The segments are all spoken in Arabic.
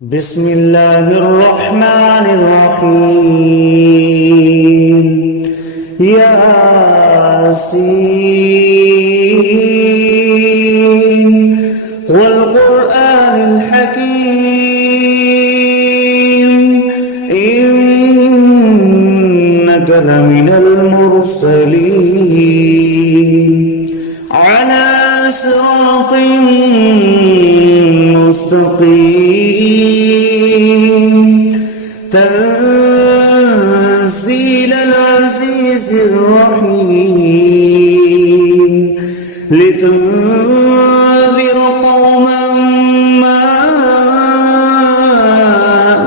بسم الله الرحمن الرحيم ياسين والقرآن الحكيم إنك لمن المرسلين على صراط مستقيم تنزيل العزيز الرحيم لتنذر قوما ما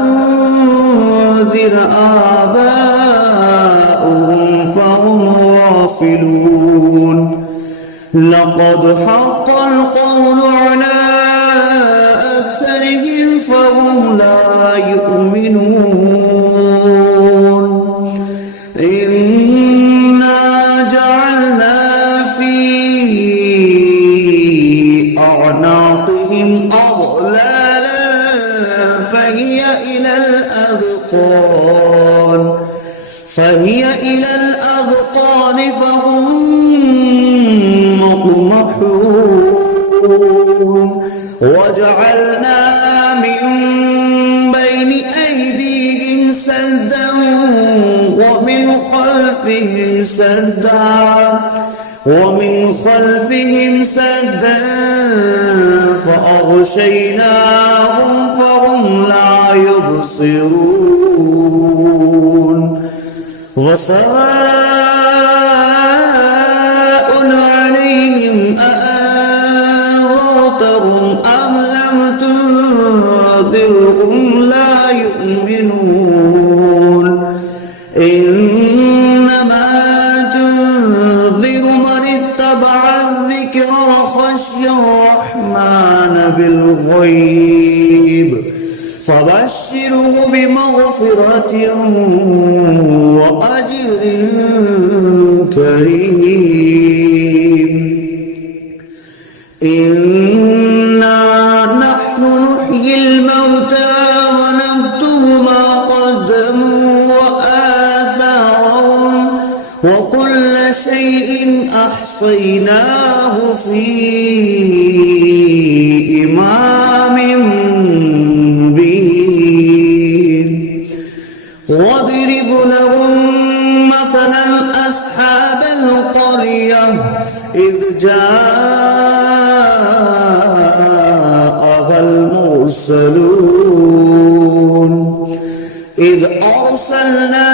أنذر آباؤهم فهم غافلون لقد حق القول على أكثرهم فهم لا يؤمنون إنا جعلنا في أعناقهم أغلالا فهي إلى الأذقان فهم مقمحون وجعلنا من بين أيديهم سدا ومن خلفهم سدا فأغشيناهم فهم لا يبصرون وسواء عليهم أأنذرتهم أم لم تنذرهم لا يؤمنون إنما تنذر من اتبع الذكر وخشي الرحمن بالغيب فبشره بمغفرة وأجر كريم إنا نحن نحيي الموتى ونكتب ما قدموا وآثارهم وكل شيء أحصيناه في إمام مبين واضرب لهم مثلا أصحاب القرية إذ جاءها المرسلون إذ أرسلنا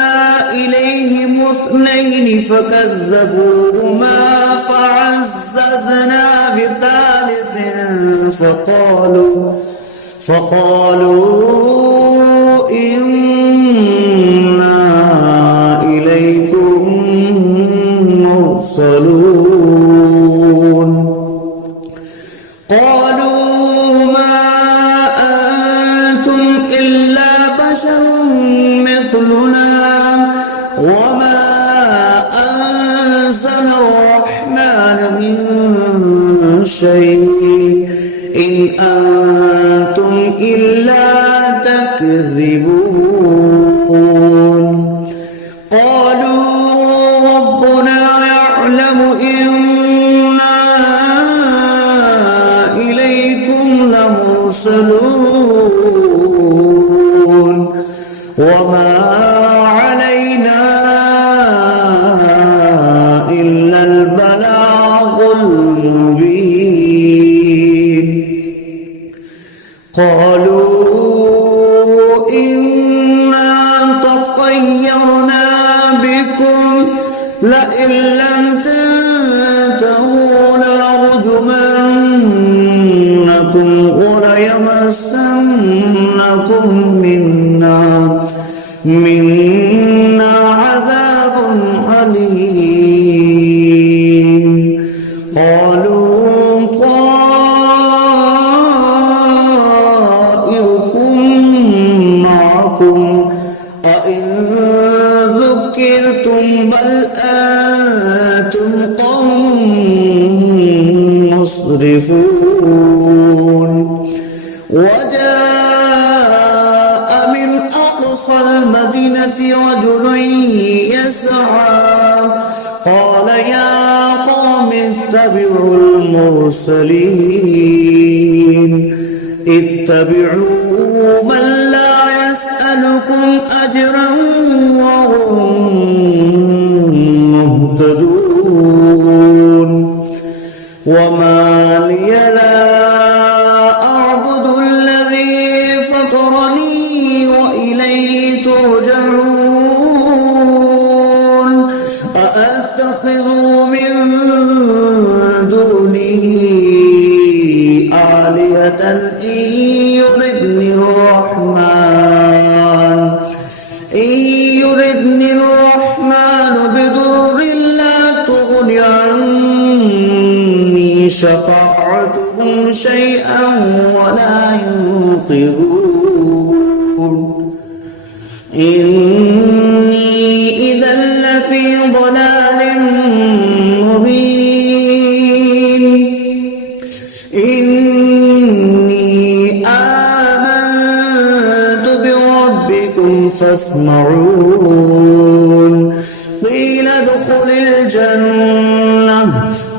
إليهم اثنين فكذبوهما فعززنا بثالث فقالوا إنا إليكم مرسلون قالوا ما أنتم إلا بشر مثلنا وما أنزل الرحمن من شيء إن أنتم إلا تكذبون قالوا ربنا يعلم إنا إليكم لمرسلون وما علينا إلا البلاغ المبين قالوا إنا تطيرنا بكم لئن لم تنتهوا لنرجمنكم وليمسنكم منا عذاب أليم قالوا طائركم معكم أئن ذكرتم بل أنتم قوم مسرفون وجاء أقصى المدينة رجل يسعى قال يا قوم اتبعوا المرسلين اتبعوا من لا يسألكم أجرا وهم مهتدون وما لي لا أعبد الذي فطرني وإليه ترجعون أأتخذ من دونه آلهة إن يردني الرحمن بضر لا تغن عني شفاعتهم شيئا ولا ينقذون إني إذا لفي ضلال مبين إني آمنت بربكم فاسمعون قيل ادخل الجنة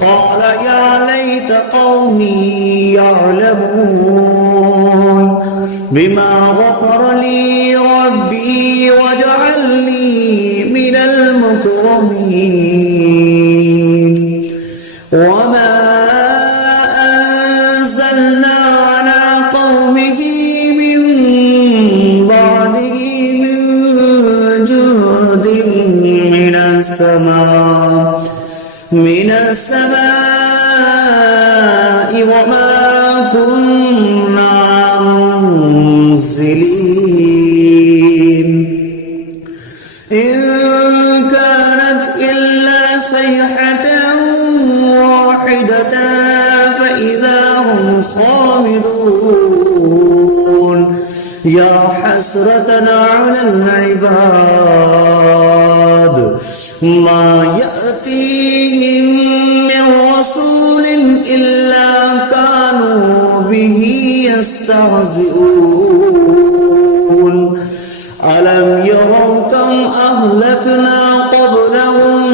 قال يا ليت قومي يعلمون بما غفر لي ربي وجعلني من المكرمين وما أنزلنا على قومه من بعده من جند من السماء وما كنا منزلين إن كانت إلا صيحة واحدة فإذا هم خامدون يا حسرة على العباد ما يأتيهم من رسول إلا كانوا به يستهزئون ألم يروا كم أهلكنا قبلهم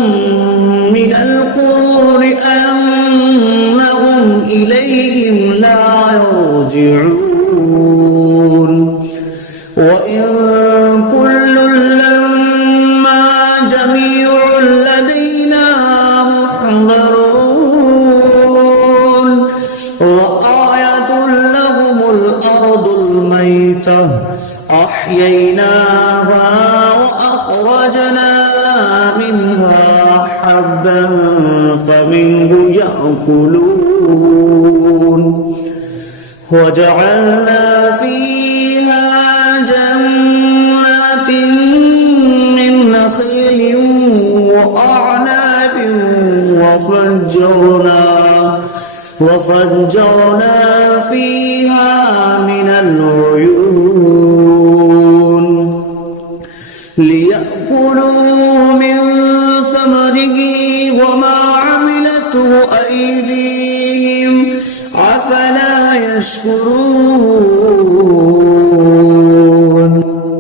من القرون أنهم إليهم لا يرجعون وإن كل لما جميع لدينا محضرون وآية لهم الأرض الميتة أحييناها وأخرجنا منها حبا فمنه يأكلون وجعلنا فيها جنات من نخيل وأعناب وفجرنا فيها من العيون ليأكلوا من ثمره وما عملته أيديهم أفلا يشكرون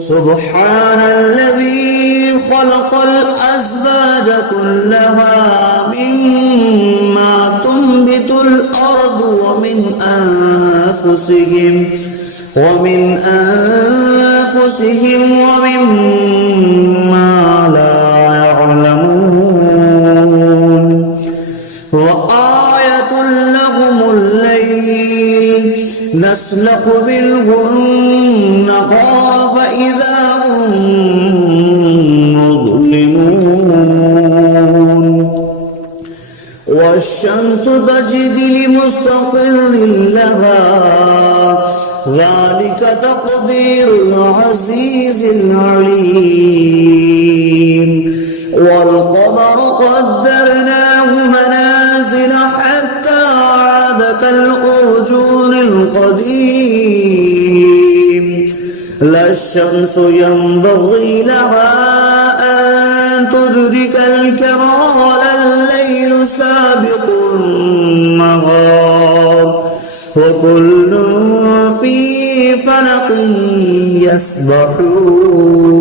سبحان الذي خلق الأزواج كلها مما تنبت الأرض ومن أنفسهم ومما لا يعلمون وآية لهم الليل نسلخ منه النهار فإذا هم مظلمون والشمس تجري لمستقر لها ذلك تقدير العزيز العليم والقمر قدرناه منازل حتى عاد كالأرجون القديم لا الشمس ينبغي لها أن تدرك الكمال الليل سابق النهار وكل في فلق يسبحون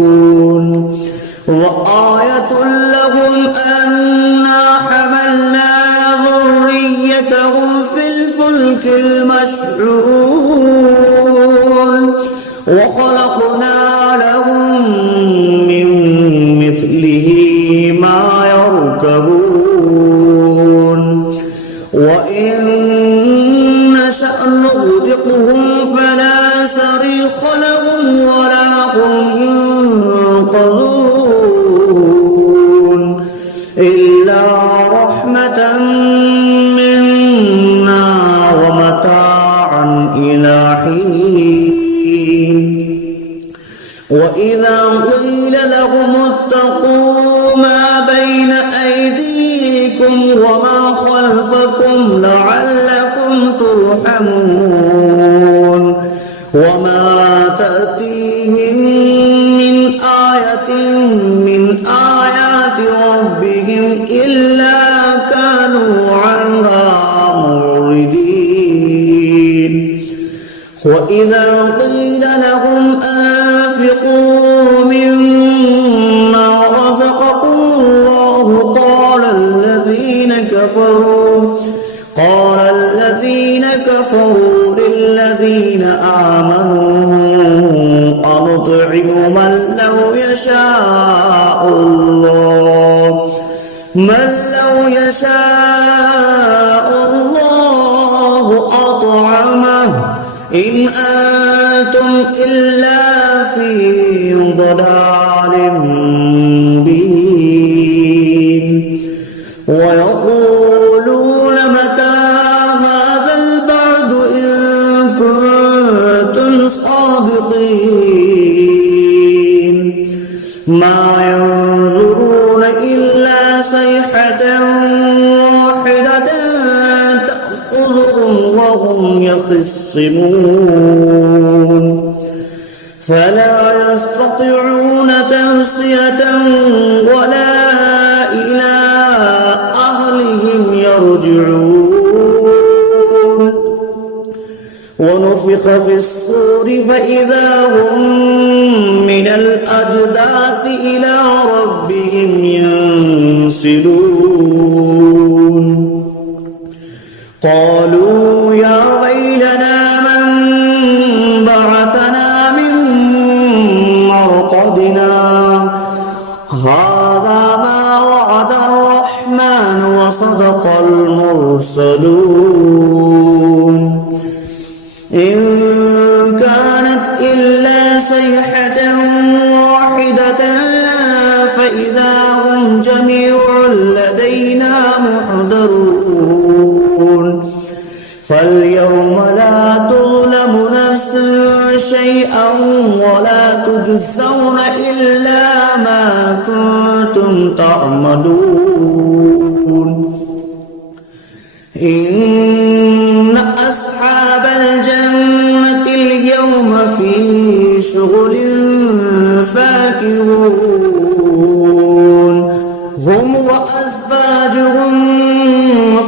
وخلقنا لهم من مثله ما يركبون وإن نشأ نغرقهم فلا صريخ لهم ولا هم ينقذون إلا رحمة منا ومتاعا إلى حين وإذا قيل لهم اتقوا ما بين أيديكم وما خلفكم لعلكم ترحمون وما تأتيهم من آية من آيات ربهم إلا كانوا عنها معرضين وإذا قيل لهم أنفقوا مما رزقكم الله قال الذين كفروا للذين آمنوا أنطعم من لو يشاء الله أطعمه إن أنتم إلا في ضلال مبين ويقولون متى هذا البعد إن كنتم صادقين ما ينظرون إلا صيحة واحدة تأخذهم وهم يخصمون فلا يستطيعون توصية ولا إلى أهلهم يرجعون ونفخ في الصور فإذا هم من الأجداث إلى ربهم ينسلون قالوا يا ويلنا من بعثنا من مرقدنا هذا ما وعد الرحمن وصدق المرسلون إن كانت إلا صيحة واحدة فإذا هم جميع لدينا محضرون فاليوم لا تظلم نفس شيئا ولا تجزون إلا ما كنتم تعملون إن أصحاب الجنة اليوم في شغل فاكهون هم وأزواجهم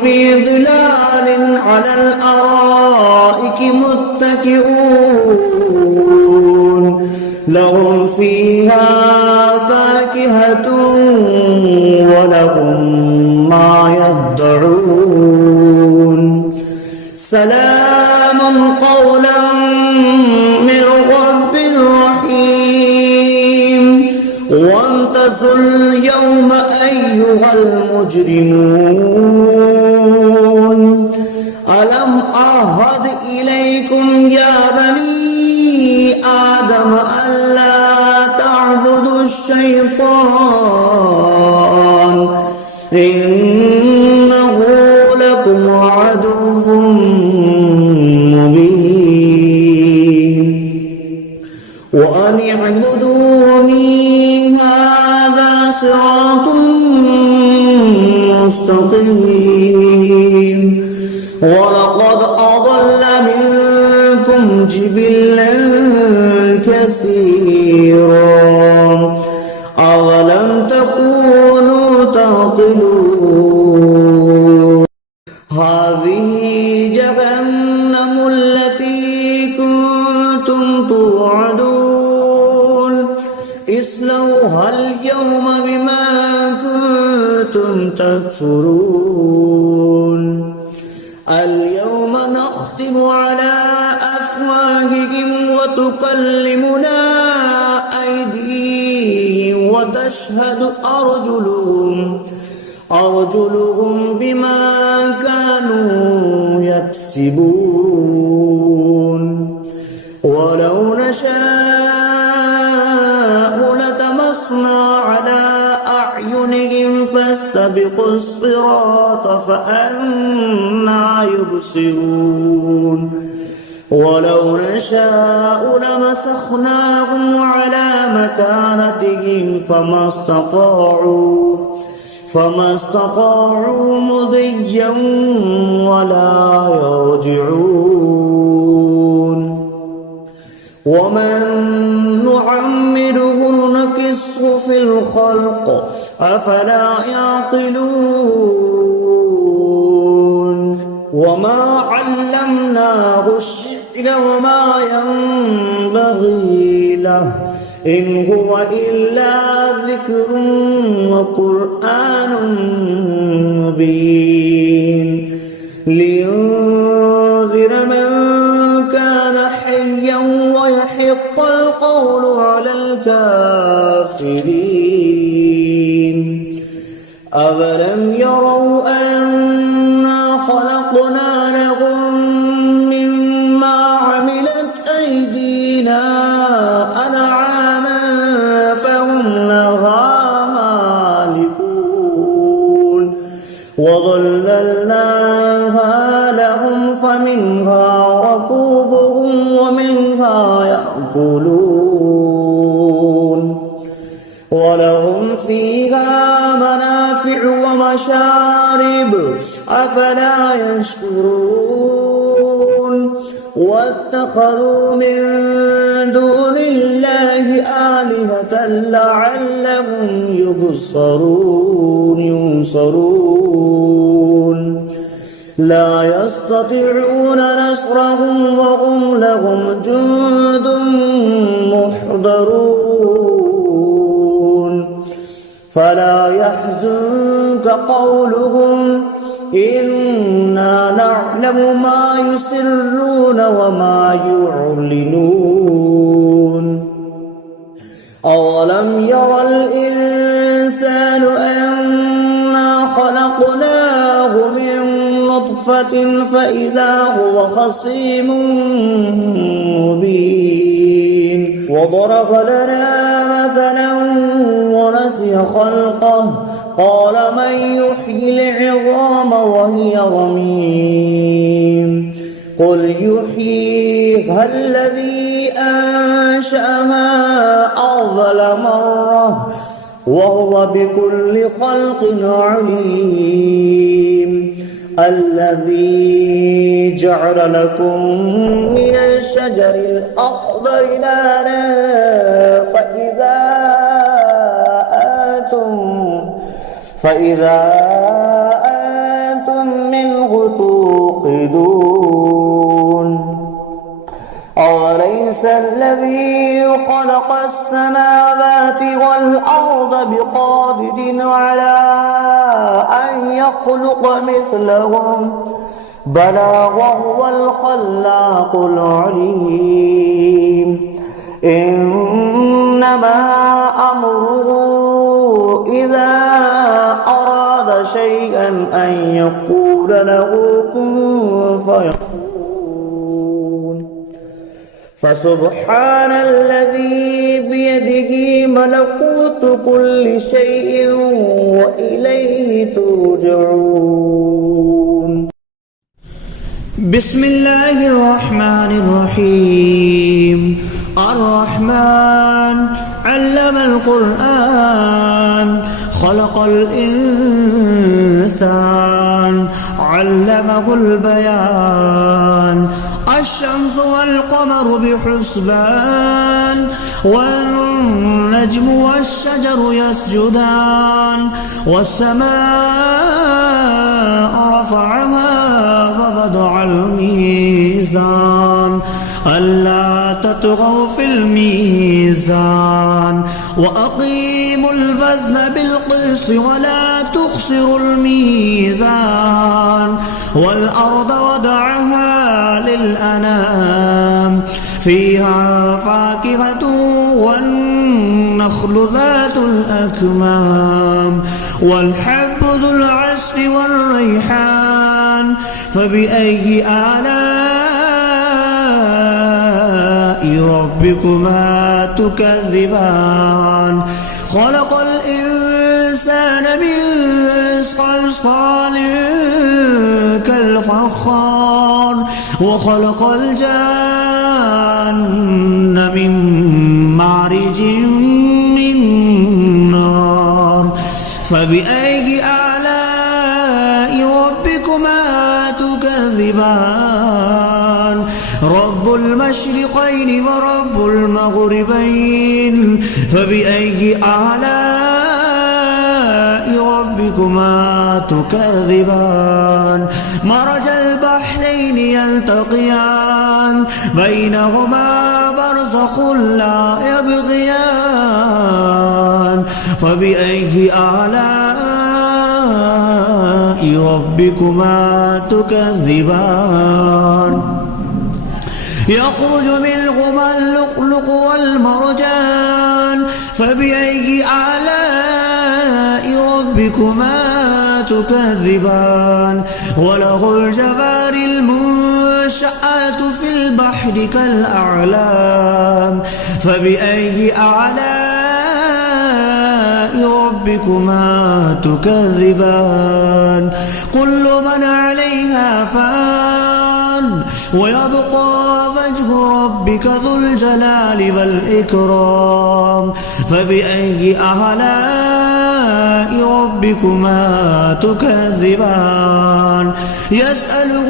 في ظلال على الأرائك متكئون لهم فيها فاكهة ولهم ما يدعون سلام قولا من رب رحيم وامتازوا اليوم أيها المجرمون ألم أعهد إليكم يا بني آدم ألا تعبدوا الشيطان إنه لكم عدو مبين وأن اعبدوني هذا صراط مستقيم ولقد أضل منكم جبلا كثيرا أولم تكونوا تعقلون هذه جهنم التي كنتم توعدون اصلوها اليوم بما كنتم تكفرون اليوم نختم على أفواههم وتكلمنا أيديهم وتشهد أرجلهم بما كانوا يكسبون ولو نشاء لطمسنا على أعينهم فاستبقوا الصراط فأنى يبصرون ولو نشاء لمسخناهم على مكانتهم فما استطاعوا مضيا ولا يرجعون ومن نعمره نكسه في الخلق أفلا يعقلون وما علمناه الشعر وما ينبغي له إن هو إلا ذكر وقرآن مبين لينذر من كان حيا ويحق القول على الكافرين أولم يروا أنا خلقنا لهم مما عملت أيدينا أنعاما فهم لها مالكون وظللناها لهم فمنها ركوبهم ومنها يأكلون ولهم فيها منافع ومشارب أفلا يشكرون واتخذوا من دون الله آلهة لعلهم ينصرون لا يستطيعون نصرهم وهم لهم جند محضرون فلا يحزنك قولهم إنا نعلم ما يسرون وما يعلنون أولم ير الإنسان أنا خلقناه من نطفة فإذا هو خصيم مبين وضرب لنا مثلا ونسي خلقه قال من يحيي العظام وهي رميم قل يحييها الذي أنشأها أول مرة وهو بكل خلق عليم الذي جعل لكم من الشجر الأخضر نارا فإذا أنتم منه توقدون أوليس الذي خلق السماوات والأرض بقادر على أن يخلق مثلهم بلى وهو الخلاق العليم إنما أمره إذا أراد شيئا أن يقول له كن فيكون فسبحان الذي بيده ملكوت كل شيء وإليه ترجعون بسم الله الرحمن الرحيم الرحمن علم القرآن خلق الإنسان علمه البيان الشمس والقمر بحسبان والنجم والشجر يسجدان والسماء رفعها ووضع الميزان ألا تطغوا في الميزان وأقيموا الوزن بالقسط ولا تخسروا الميزان والأرض وضعها للأنام فيها فاكهة والنخل ذات الأكمام والحب ذو العصف والريحان فبأي آلاء ربكما تكذبان خلق الإنسان من صلصال كالفخار وخلق الجان من مارج من نار فبأي آلاء ربكما تكذبان رب المشرقين ورب المغربين فبأي آلاء ربكما تكذبان مرج البحرين يلتقيان بينهما برزخ لا يبغيان فبأي آلاء ربكما تكذبان يخرج منهما اللؤلؤ والمرجان فبأي آلاء ربكما تكذبان وله الجوار المنشآت في البحر كالأعلام فبأي آلاء ربكما تكذبان كل من عليها فان ويبقى وجه ربك ذو الجلال والإكرام فبأي آلاء ربكما تكذبان يسأله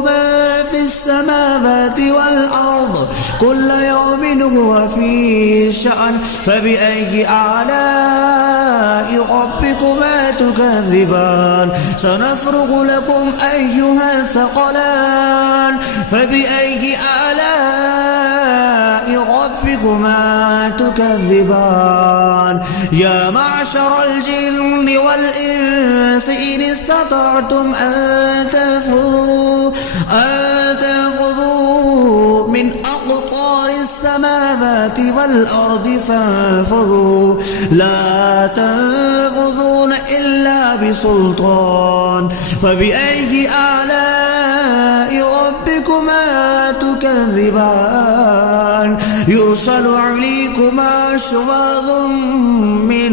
من في السماوات والأرض كل يوم هو في شأن فبأي آلاء ربكما تكذبان سنفرغ لكم أيها الثقلان فبأي آلاء ربكما تكذبان يا معشر الجن والإنس إن استطعتم أن تنفذوا من أقطار السماوات والأرض فانفذوا لا تنفذون إلا بسلطان فبأي آلاء ربكما تكذبان يرسل عليكما شواظ من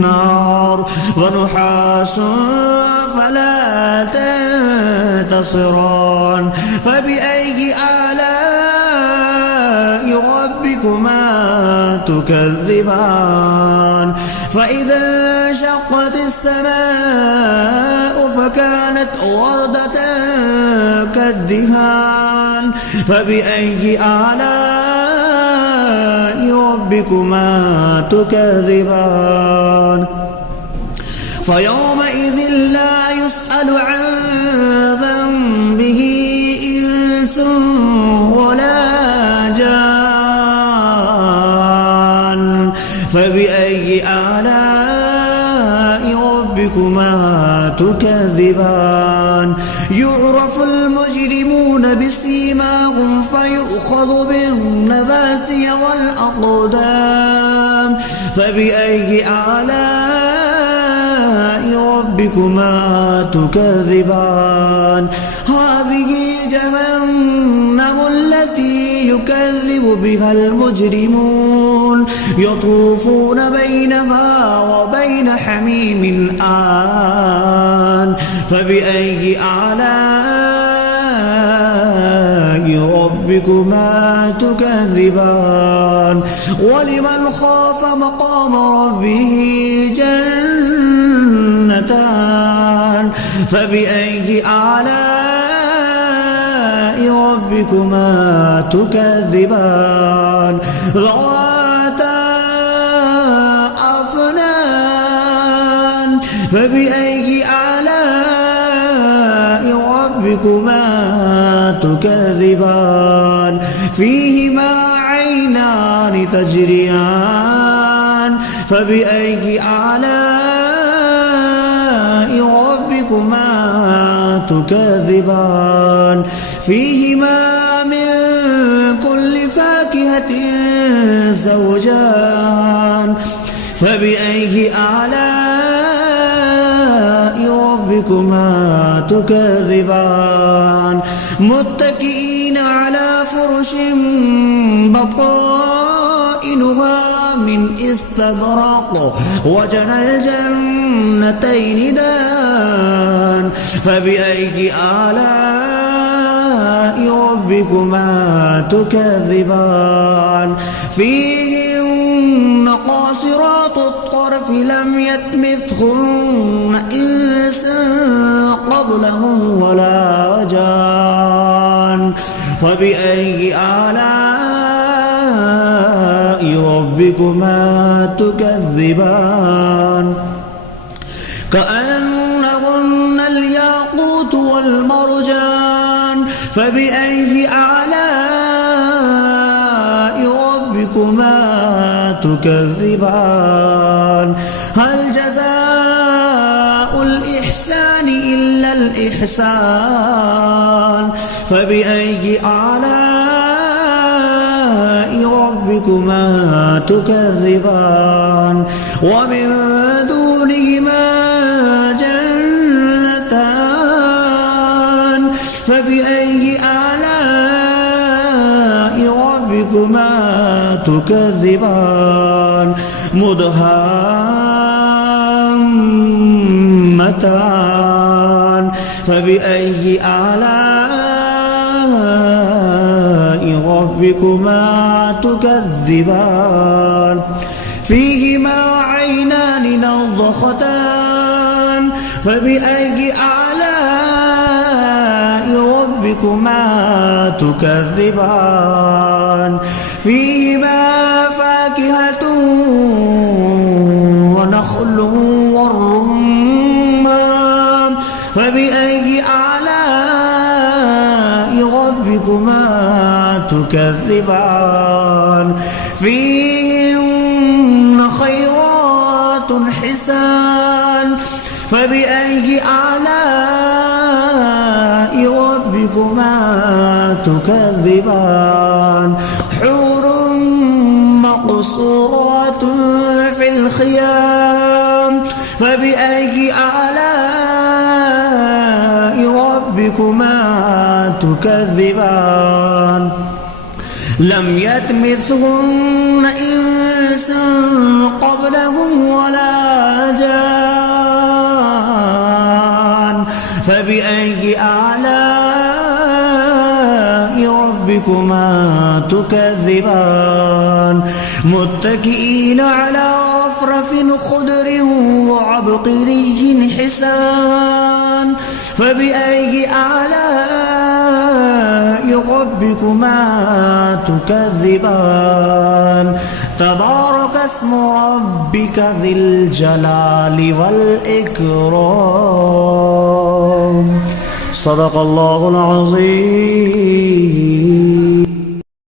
نار ونحاس فلا تنتصران فبأي آلاء ربكما تكذبان فإذا انشقت السماء فكانت وردة كالدهان فبأي آلاء ربكما تكذبان فيومئذ لا يسأل عن ذنبه إنس ولا جان فبأي آلاء ربكما تكذبان يعرف المجرمون بسيماهم فيؤخذ بالنواسي والأقدام فبأي آلاء ربكما تكذبان هذه جهنم التي يكذب بها المجرمون يطوفون بينها وبين حميم آن فبأي آلاء ربكما تكذبان ولمن خاف مقام ربه جنتان فبأي آلاء ربكما تكذبان ذواتا أفنان فبأي آلاء ربكما تكذبان فيهما عينان تجريان فبأي آلاء ربكما تكذبان فيهما من كل فاكهة زوجان فبأي آلاء ربكما تكذبان متكئين على فرش بطائنها من استبرق وجنى الجنتين دان فبأي آلاء ربكما تكذبان فيهن قاصرات الطرف لم يطمثهن إنس قبلهم ولا جان فبأي آلاء ربكما تكذبان كأنهن الياقوت والمرجان فبأي آلاء ربكما تكذبان هل جزاء الإحسان إلا الإحسان فبأي آلاء ربكما تكذبان ومن دونهما جنتان فبأي آلاء ربكما تكذبان مدهامتان فبأي آلاء ربكما تكذبان فيهما عينان نضختان فبأي آلاء ربكما تكذبان فيهما فاكهة ونخل والرمان فبأي آلاء ربكما تكذبان فيهن خيرات حسان فبأي آلاء ربكما تكذبان حور مقصورات في الخيام فبأي آلاء ربكما تكذبان لم يطمثهن إنس قبلهم ولا جان فبأي آلاء ربكما تكذبان متكئين على رفرف خضر وعبقري حسان فبأي آلاء ربكما تكذبان تبارك اسم ربك ذي الجلال والإكرام صدق الله العظيم.